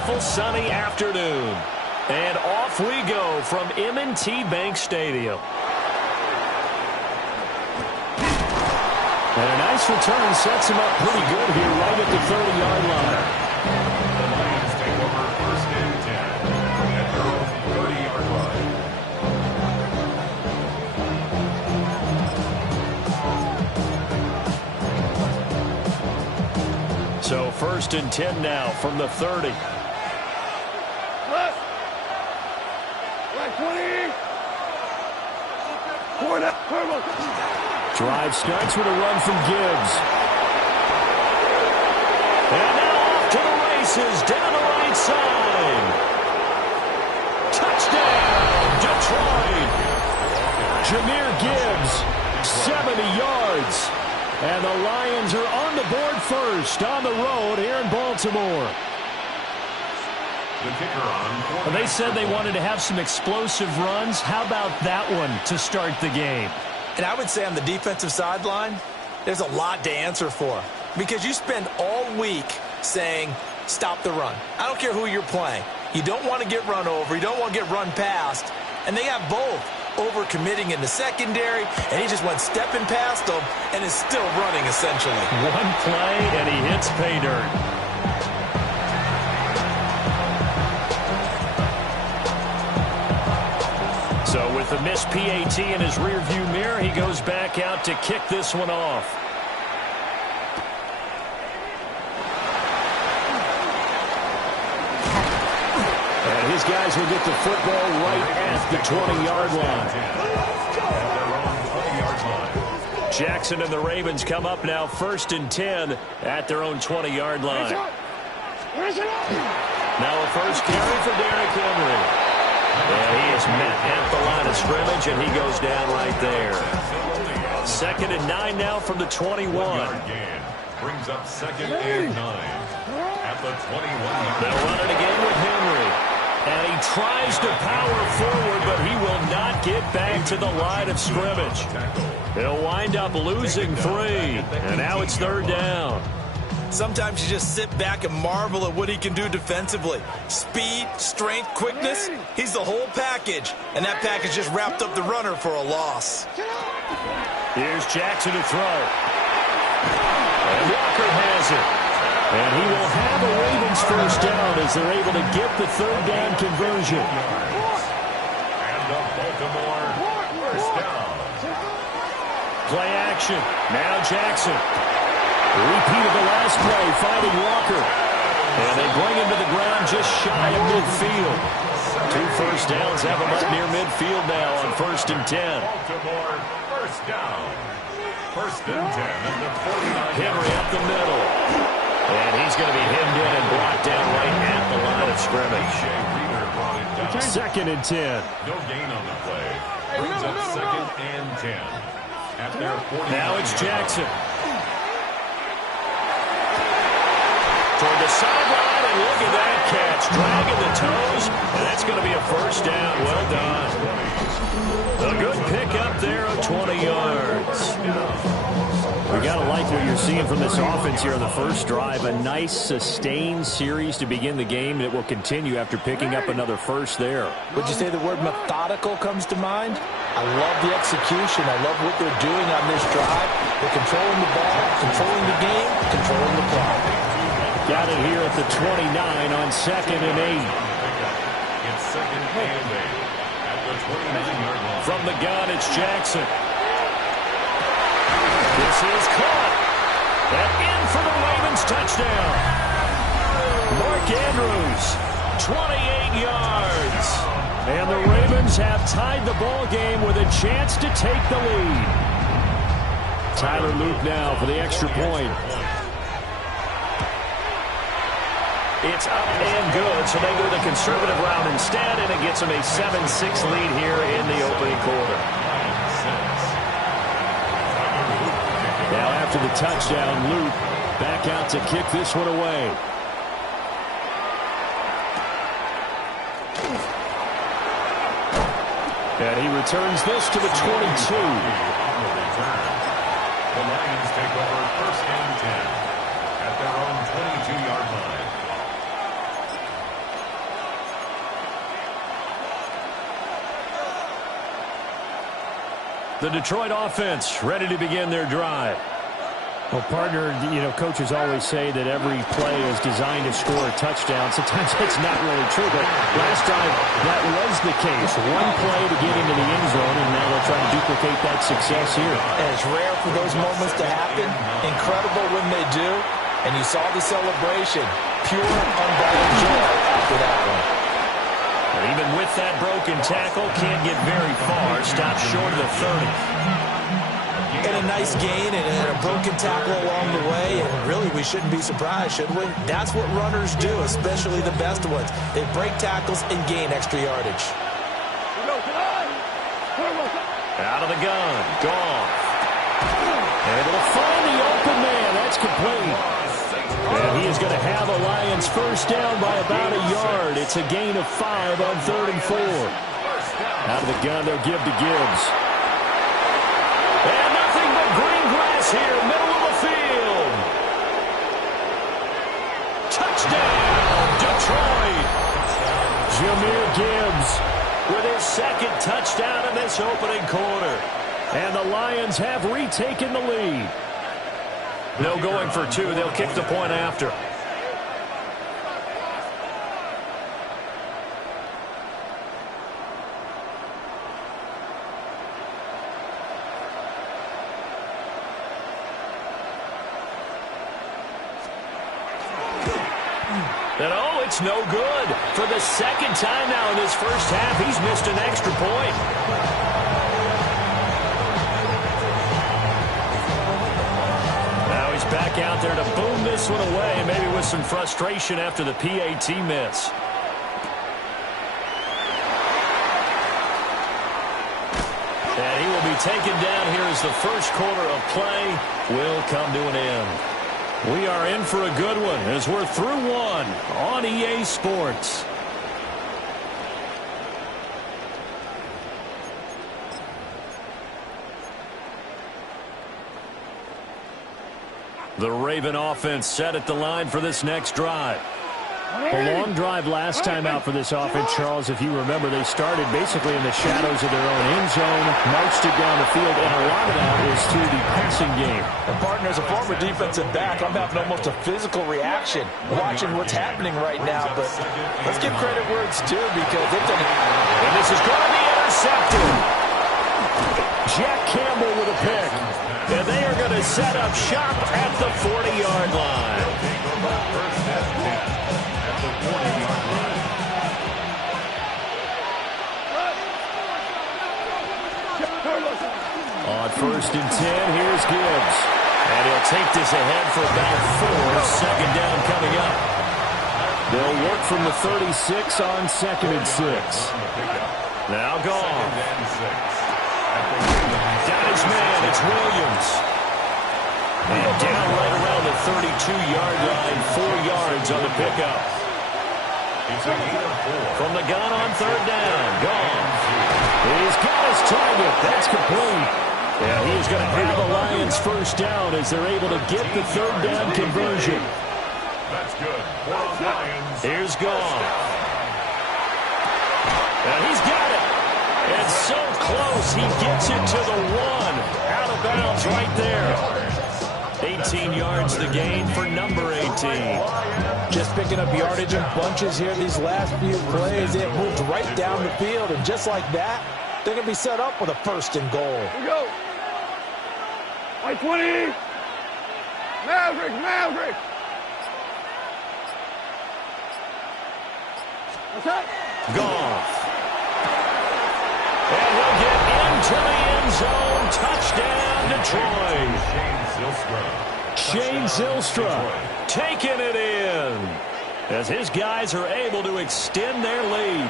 beautiful sunny afternoon. And off we go from M&T Bank Stadium. And a nice return sets him up pretty good here right at the 30-yard line. The Lions take over 1st and 10 at their own 30-yard line. So 1st and 10 now from the 30. Left. Right 20. Corner. Drive starts with a run from Gibbs. And now off to the races down the right side. Touchdown, Detroit. Jahmyr Gibbs, 70 yards. And the Lions are on the board first on the road here in Baltimore. The kicker on. They said they wanted to have some explosive runs. How about that one to start the game? And I would say on the defensive sideline, there's a lot to answer for. Because you spend all week saying, stop the run. I don't care who you're playing. You don't want to get run over. You don't want to get run past. And they have both. Over-committing in the secondary, and he just went stepping past them and is still running, essentially. One play, and he hits pay dirt. So with a missed PAT in his rearview mirror, he goes back out to kick this one off. And his guys will get the football right at the 20-yard line. Jackson and the Ravens come up now 1st and 10 at their own 20-yard line. Now a first carry for Derrick Henry. And he is met at the line of scrimmage, and he goes down right there. 2nd and 9 now from the 21. Brings up 2nd and 9 at the 21. They'll run it again with Henry. And he tries to power forward, but he will not get back to the line of scrimmage. He'll wind up losing 3. And now it's 3rd down. Sometimes you just sit back and marvel at what he can do defensively. Speed, strength, quickness, he's the whole package. And that package just wrapped up the runner for a loss. Here's Jackson to throw. And Walker has it. And he will have a Ravens first down as they're able to get the 3rd down conversion. And the Baltimore first down. Play action. Now Jackson. Repeat of the last play, finding Walker. And they bring him to the ground just shy of midfield. 2 first downs have him up near midfield now on 1st and 10. Baltimore first down. 1st and 10 at the 49. Henry up the middle. And he's going to be hemmed in and blocked down right at the line of scrimmage. 2nd and 10. No gain on the play. Brings up 2nd and 10 at their 49. Now it's Jackson. Toward the sideline, and look at that catch. Dragging the toes, and that's going to be a first down. Well done. A good pickup there of 20 yards. We got to like what you're seeing from this offense here on the first drive. A nice, sustained series to begin the game that will continue after picking up another first there. Would you say the word methodical comes to mind? I love the execution. I love what they're doing on this drive. They're controlling the ball, controlling the game, controlling the clock. Got it here at the 29 on 2nd and 8. It's 2nd and 8 at the 29-yard line. From the gun, it's Jackson. This is caught. And in for the Ravens touchdown. Mark Andrews, 28 yards. And the Ravens have tied the ball game with a chance to take the lead. Tyler Luke now for the extra point. It's up and good, so they go the conservative route instead, and it gets them a 7-6 lead here in the opening quarter. Now after the touchdown, Luke back out to kick this one away. And he returns this to the 22. The Lions take over 1st and 10 at their own 22-yard line. The Detroit offense ready to begin their drive. Well, partner, coaches always say that every play is designed to score a touchdown. Sometimes it's not really true, but last time that was the case. One play to get into the end zone, and now they'll try to duplicate that success here. And it's rare for those moments to happen. Incredible when they do. And you saw the celebration. Pure, unbridled joy after that one. But even with that broken tackle, can't get very far. Stopped short of the 30. And a nice gain and a broken tackle along the way, and really we shouldn't be surprised, should we? That's what runners do, especially the best ones. They break tackles and gain extra yardage. Out of the gun, Goff. Able to find the open man. That's complete. And he is going to have a Lions first down by about a yard. It's a gain of 5 on 3rd and 4. Out of the gun, they'll give to Gibbs. And nothing but green grass here, middle of the field. Touchdown, Detroit. Jahmyr Gibbs With his second touchdown in this opening quarter. And the Lions have retaken the lead. No going for two. They'll kick the point after. And oh, it's no good. For the second time now in this first half, he's missed an extra point. Now he's back out there to boom this one away, maybe with some frustration after the PAT miss. And he will be taken down here as the first quarter of play will come to an end. We are in for a good one as we're through one on EA Sports. The Raven offense set at the line for this next drive. A long drive last time out for this offense, Charles. If you remember, they started basically in the shadows of their own end zone, marched it down the field, and a lot of that was through the passing game. And partner, as a former defensive back, I'm having almost a physical reaction watching what's happening right now. But let's give credit where it's due because they've done it. And this is going to be intercepted. Jack Campbell with a pick. And they are going to set up shop at the 40-yard line. On 1st and 10, here's Gibbs. And he'll take this ahead for about 4. Second down coming up. They'll work from the 36 on 2nd and 6. Now gone. Down his man, it's Williams. And down right around the 32-yard line, 4 yards on the pickup. From the gun on 3rd down, gone. He's got his target. That's complete. Yeah, he is going to have a Lions first down as they're able to get the 3rd down conversion. That's good. Here's Goff. And he's got it. And so close, he gets it to the 1. Out of bounds right there. 18 yards the gain for number 18. Just picking up yardage in bunches here these last few plays. They have moved right down the field, and just like that, they're going to be set up with a 1st and goal. Here we go. By 20. Maverick. What's that? Goff. And he'll get into the end zone. Touchdown, Detroit. Shane Zylstra taking it in as his guys are able to extend their lead.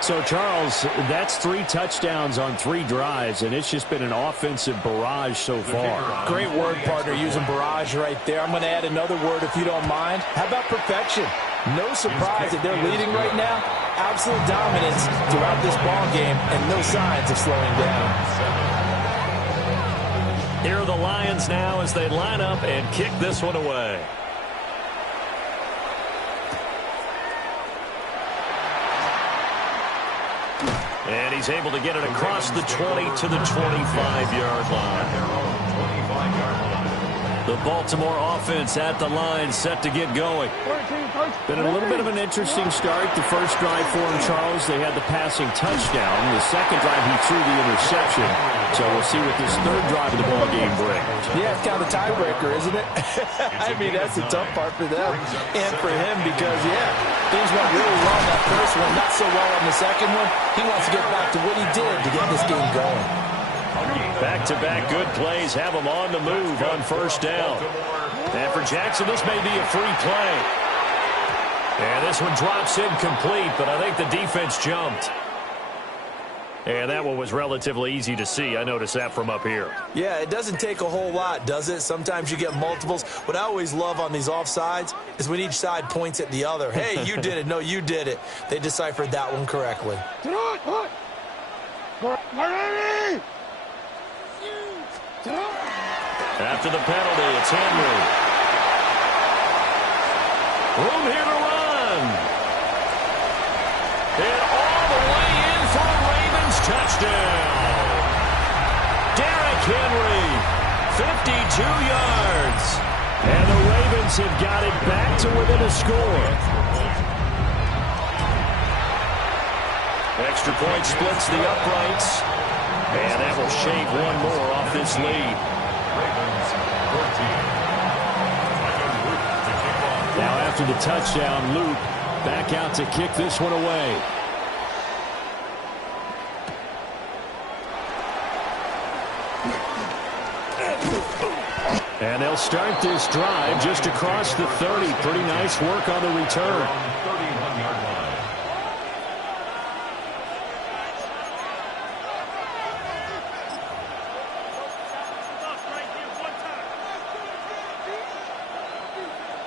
So, Charles, that's 3 touchdowns on 3 drives, and it's just been an offensive barrage so far. Great word, partner, using barrage right there. I'm going to add another word if you don't mind. How about perfection? No surprise that they're leading right now. Absolute dominance throughout this ball game and no signs of slowing down. Here are the Lions now as they line up and kick this one away. And he's able to get it across the 20 to the 25-yard line. The Baltimore offense at the line, set to get going. Been a little bit of an interesting start. The first drive for him, Charles, they had the passing touchdown. The second drive, he threw the interception. So we'll see what this third drive of the ball game brings. Yeah, it's kind of a tiebreaker, isn't it? I mean, that's the tough part for them and for him because, things went really well on that first one, not so well on the second one. He wants to get back to what he did to get this game going. Back-to-back good plays have them on the move on first down. And for Jackson, this may be a free play. And this one drops incomplete, but I think the defense jumped. And that one was relatively easy to see. I noticed that from up here. Yeah, it doesn't take a whole lot, does it? Sometimes you get multiples. What I always love on these offsides is when each side points at the other. Hey, you did it. No, you did it. They deciphered that one correctly. After the penalty, it's Henry. Room here to run. And all the way in for a Ravens touchdown. Derrick Henry, 52 yards. And the Ravens have got it back to within a score. Extra point splits the uprights. And that will shave one more off this lead. Now after the touchdown, Luke back out to kick this one away. And they'll start this drive just across the 30. Pretty nice work on the return.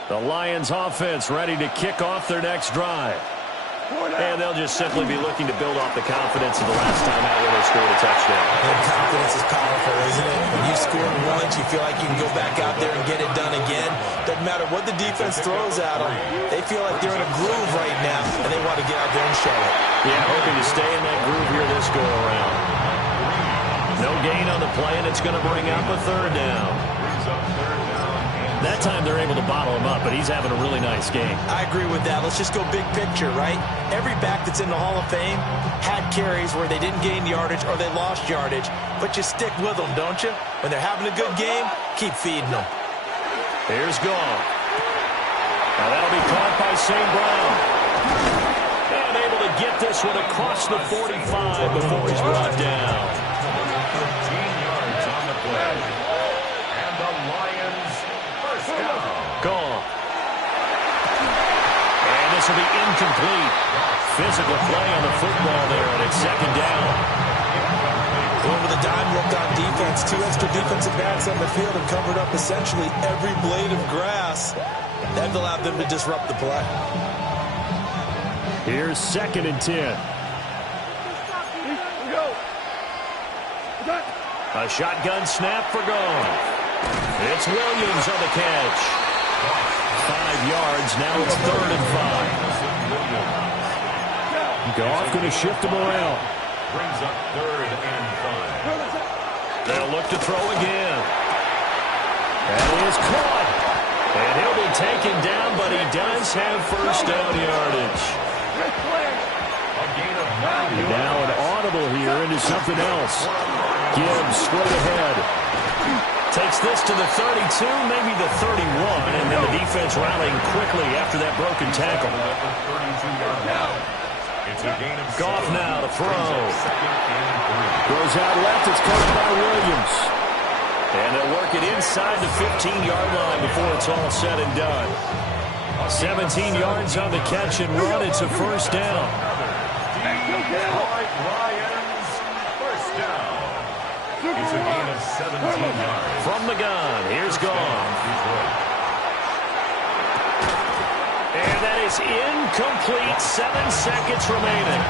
The Lions offense ready to kick off their next drive. And they'll just simply be looking to build off the confidence of the last time out where they scored a touchdown. And confidence is powerful, isn't it? When you score once, you feel like you can go back out there and get it done again. Doesn't matter what the defense throws at them. They feel like they're in a groove right now, and they want to get out there and show it. Yeah, hoping to stay in that groove here this go-around. No gain on the play, and it's going to bring up a third down. That time they're able to bottle him up, but he's having a really nice game. I agree with that. Let's just go big picture, right? Every back that's in the Hall of Fame had carries where they didn't gain yardage or they lost yardage, but you stick with them, don't you? When they're having a good game, keep feeding them. Here's Goff. Now that'll be caught by St. Brown. And able to get this one across the 45 before he's brought down. 15 yards on the play. And the Lions first down. Goff. And this will be incomplete. Physical play on the football there, and it's second down. Going with a dime look on defense. 2 extra defensive backs on the field and covered up essentially every blade of grass. That allowed them to disrupt the play. Here's 2nd and 10. A shotgun snap for Goff. It's Williams on the catch. 5 yards. Now it's 3rd and 5. Goff going to shift him around. Brings up 3rd and 5. They'll look to throw again. That is caught. And he'll be taken down, but he does have first down yardage. A gain of 9 yards. Now an audible here into something else. Gibbs straight ahead. Takes this to the 32, maybe the 31, and then the defense rallying quickly after that broken tackle. It's a gain of Goff now to throw. 2nd and 3. Goes out left. It's caught by Williams. And they'll work it inside the 15-yard line before it's all said and done. 17 yards on the catch and run. It's a first down. Detroit Lions first down. It's a gain of 17 yards. From the gun, here's Goff. And that is incomplete. 7 seconds remaining.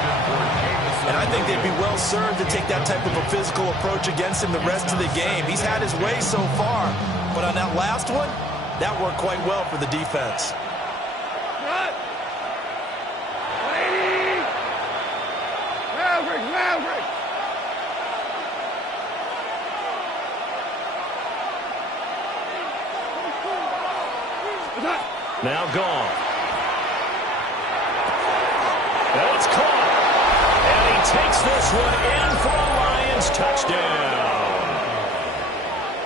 And I think they'd be well served to take that type of a physical approach against him the rest of the game. He's had his way so far. But on that last one, that worked quite well for the defense. Now gone. And it's caught. And he takes this one in for a Lions touchdown.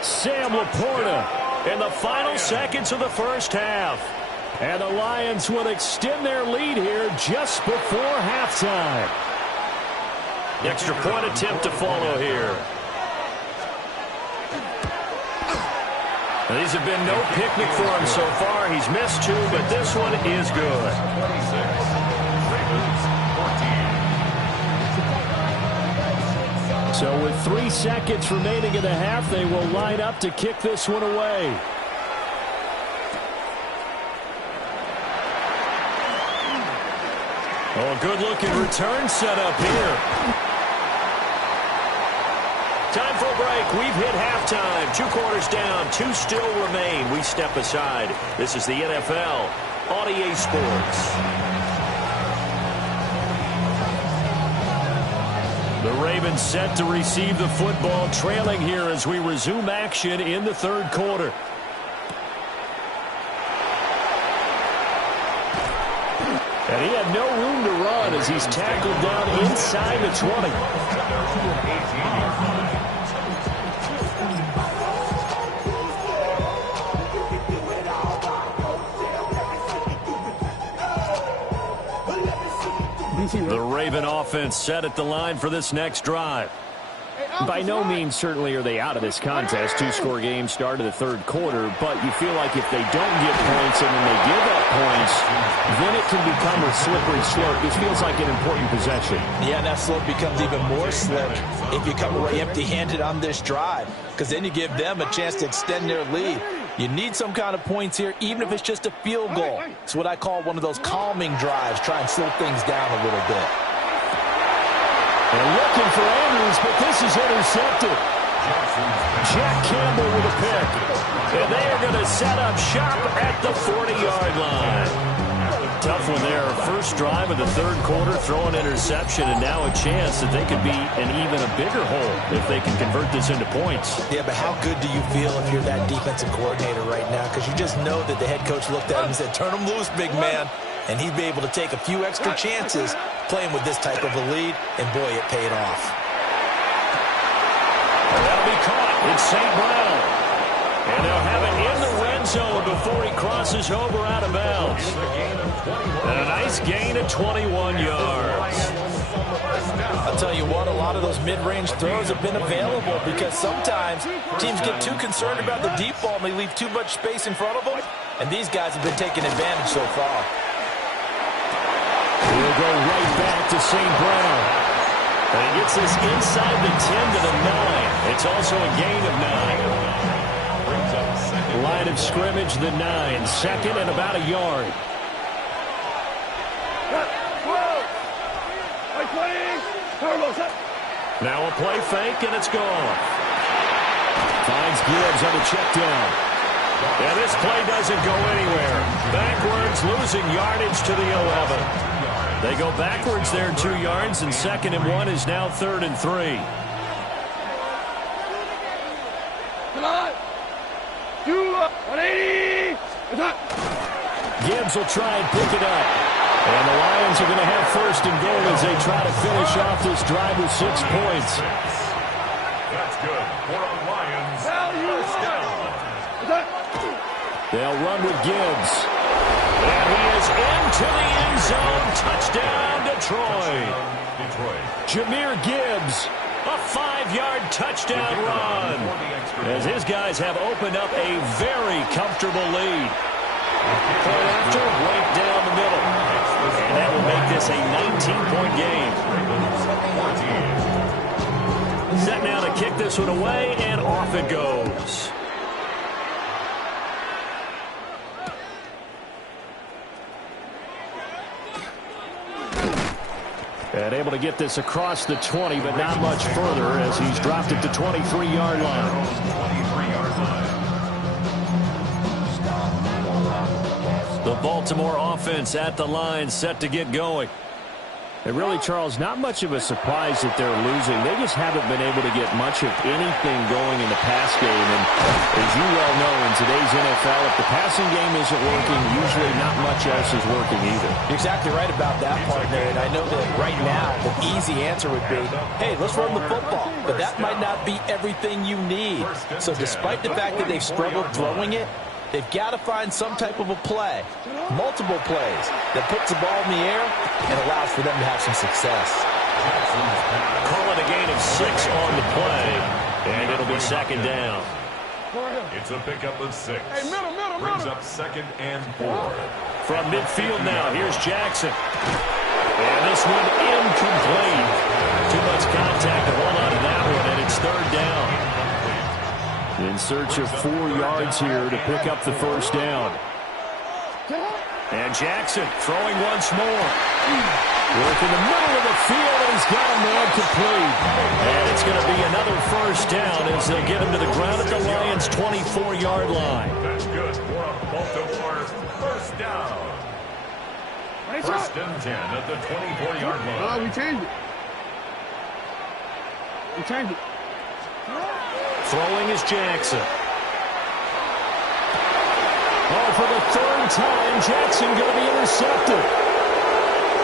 Sam Laporta in the final seconds of the first half. And the Lions will extend their lead here just before halftime. The extra point attempt to follow here. These have been no picnic for him so far. He's missed two, but this one is good. 26, So with 3 seconds remaining in the half, they will line up to kick this one away. Oh, good-looking return set up here. Time for a break. We've hit halftime. 2 quarters down. 2 still remain. We step aside. This is the NFL on EA Sports. The Ravens set to receive the football, trailing here as we resume action in the third quarter. And he had no room to run as he's tackled down inside the 20. The Raven offense set at the line for this next drive. By no means certainly are they out of this contest. 2-score game start of the third quarter, but you feel like if they don't get points and then they give up points, then it can become a slippery slope. This feels like an important possession. Yeah, and that slope becomes even more slick if you come away empty-handed on this drive, because then you give them a chance to extend their lead. You need some kind of points here, even if it's just a field goal. It's what I call one of those calming drives. Try and slow things down a little bit. They're looking for Andrews, but this is intercepted. Jack Campbell with a pick. And they are going to set up shop at the 40-yard line. Tough one there. First drive of the third quarter, throw an interception, and now a chance that they could be in even a bigger hole if they can convert this into points. Yeah, but how good do you feel if you're that defensive coordinator right now? Because you just know that the head coach looked at him and said, turn him loose, big man. And he'd be able to take a few extra chances playing with this type of a lead, and boy, it paid off. And that'll be caught. It's St. Brown. And they'll have it in the red zone before he crosses over out of bounds. And a nice gain of 21 yards. I'll tell you what, a lot of those mid-range throws have been available because sometimes teams get too concerned about the deep ball and they leave too much space in front of them, and these guys have been taking advantage so far. We'll go right back to St. Brown. And he gets this inside the 10 to the 9. It's also a gain of 9. Line of scrimmage, the 9. Second and about a yard. Now a play fake, and it's gone. Finds Gibbs on the check down. And this play doesn't go anywhere. Backwards, losing yardage to the 11. They go backwards there 2 yards, and 2nd and 1 is now 3rd and 3. Gibbs will try and pick it up. And the Lions are going to have 1st and goal as they try to finish off this drive with 6 points. That's good for a Lions first down. They'll run with Gibbs. And he is into the end zone. Touchdown, Detroit. Jahmyr Gibbs. A 5-yard touchdown run. As his guys have opened up a very comfortable lead. Point after, right down the middle. And that will make this a 19-point game. Set now to kick this one away, and off it goes. And able to get this across the 20, but not much further as he's dropped it to 23-yard line. The Baltimore offense at the line, set to get going. And really, Charles, not much of a surprise that they're losing. They just haven't been able to get much of anything going in the pass game. And as you well know, in today's NFL, if the passing game isn't working, usually not much else is working either. You're exactly right about that, partner. And I know that right now the easy answer would be, hey, let's run the football. But that might not be everything you need. So despite the fact that they've struggled throwing it, they've got to find some type of a play, multiple plays, that puts the ball in the air and allows for them to have some success. Call it a gain of 6 on the play, and it'll be second down. It's a pickup of 6. Hey, middle. Brings up 2nd and 4. From midfield now, here's Jackson. And this one incomplete. Too much contact to hold on to that one, and it's 3rd down. In search of 4 yards here to pick up the first down. And Jackson throwing once more. Work in the middle of the field, and he's got a man complete. And it's going to be another first down as they'll get him to the ground at the Lions' 24-yard line. That's good for a Baltimore first down. 1st and 10 at the 24-yard line. We changed it. Throwing is Jackson. Oh, for the 3rd time, Jackson going to be intercepted.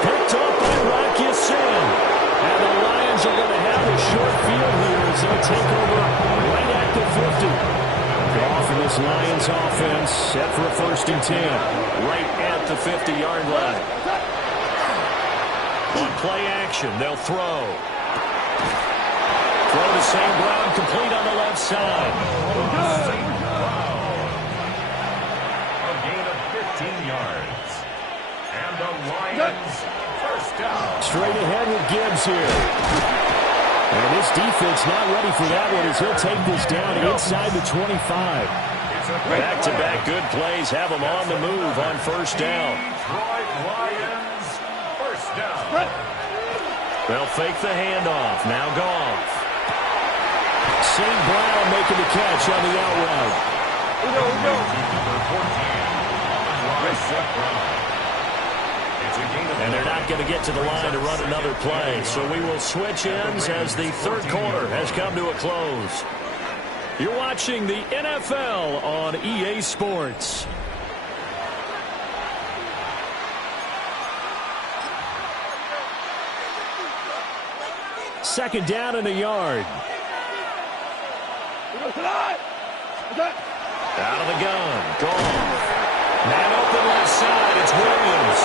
Picked up by Rocky Sin. And the Lions are going to have a short field here as they'll take over right at the 50. Off in this Lions offense, set for a 1st and 10. Right at the 50-yard line. On play action, they'll throw. Throw to St. Brown, complete on the left side. St. Brown. A gain of 15 yards. And the Lions first down. Straight ahead with Gibbs here. And this defense not ready for that one as he'll take this down inside the 25. Back-to-back good plays have them on the move on first down. Detroit Lions first down. They'll fake the handoff. Now Goff. St. Brown making the catch on the out route. And they're not going to get to the line to run another play. So we will switch ends as the 3rd quarter has come to a close. You're watching the NFL on EA Sports. Second down and a yard. Out of the gun. Gone. Man open left side. It's Williams.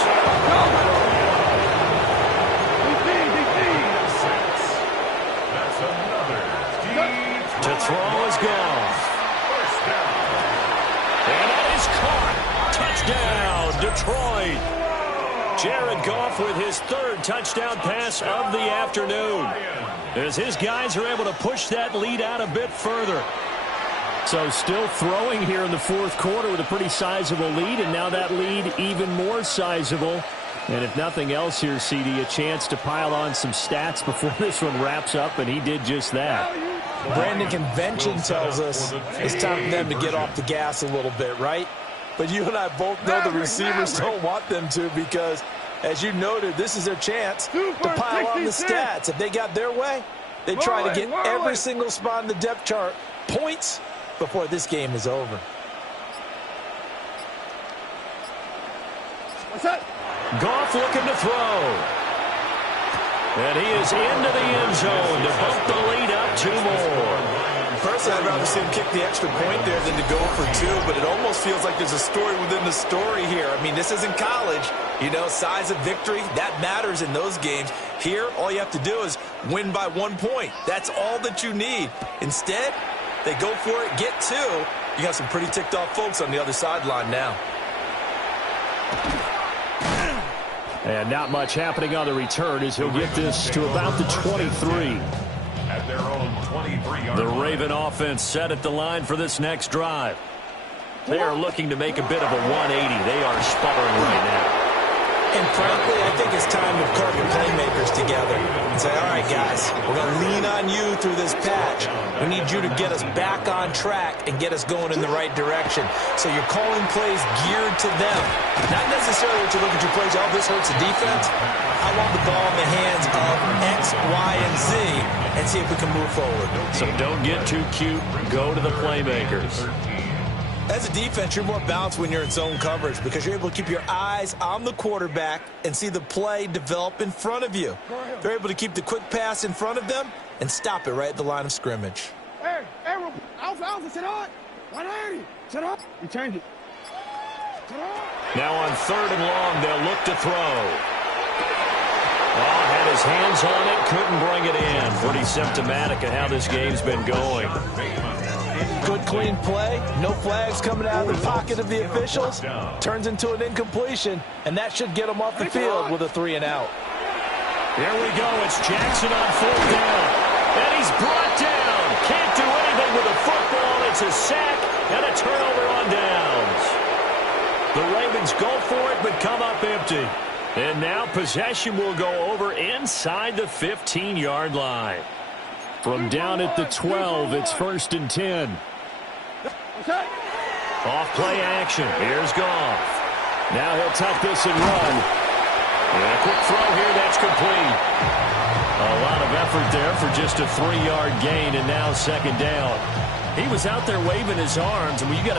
That's another deep To throw is Goff. first down. And that is caught. Touchdown, Detroit. Jared Goff with his 3rd touchdown pass of the afternoon, as his guys are able to push that lead out a bit further. So still throwing here in the 4th quarter with a pretty sizable lead, and now that lead even more sizable. And if nothing else here, CD, a chance to pile on some stats before this one wraps up, and he did just that. Brandon, convention tells us it's time for them to get off the gas a little bit, right? But you and I both know the receivers don't want them to because, as you noted, this is their chance to pile on the stats. If they got their way, they try to get every single spot in the depth chart points before this game is over. What's that? Goff looking to throw. And he is into the end zone to bump the lead up 2 more. Personally, I'd rather see him kick the extra point there than to go for 2, but it almost feels like there's a story within the story here. I mean, this isn't college. You know, size of victory, that matters in those games. Here, all you have to do is win by 1 point. That's all that you need. Instead, they go for it, get 2. You got some pretty ticked off folks on the other sideline now. And not much happening on the return as he'll get this to about the 23. At their own 23-yard The line. Raven offense set at the line for this next drive. They are looking to make a bit of a 180. They are sputtering right now. And frankly, I think it's time to call your playmakers together. and say, all right, guys, we're going to lean on you through this patch. We need you to get us back on track and get us going in the right direction. So you're calling plays geared to them. Not necessarily to look at your plays, oh, this hurts the defense. I want the ball in the hands of X, Y, and Z and see if we can move forward. So don't get too cute. Go to the playmakers. As a defense, you're more balanced when you're in zone coverage because you're able to keep your eyes on the quarterback and see the play develop in front of you. They're able to keep the quick pass in front of them and stop it right at the line of scrimmage. Hey, Alpha, sit on. 180. Sit up. You change it. Sit up. Now on 3rd and long, they'll look to throw. Oh, had his hands on it, couldn't bring it in. Pretty symptomatic of how this game's been going. Good, clean play. No flags coming out of the pocket of the officials. Turns into an incompletion, and that should get him off the field with a 3 and out. Here we go. It's Jackson on 4th down. And he's brought down. Can't do anything with a football. It's a sack and a turnover on downs. The Ravens go for it, but come up empty. And now possession will go over inside the 15-yard line. From down at the 12, it's 1st and 10. Off play action. Here's Goff. Now he'll tuck this and run. And a quick throw here. That's complete. A lot of effort there for just a 3-yard gain, and now 2nd down. He was out there waving his arms, and when you got a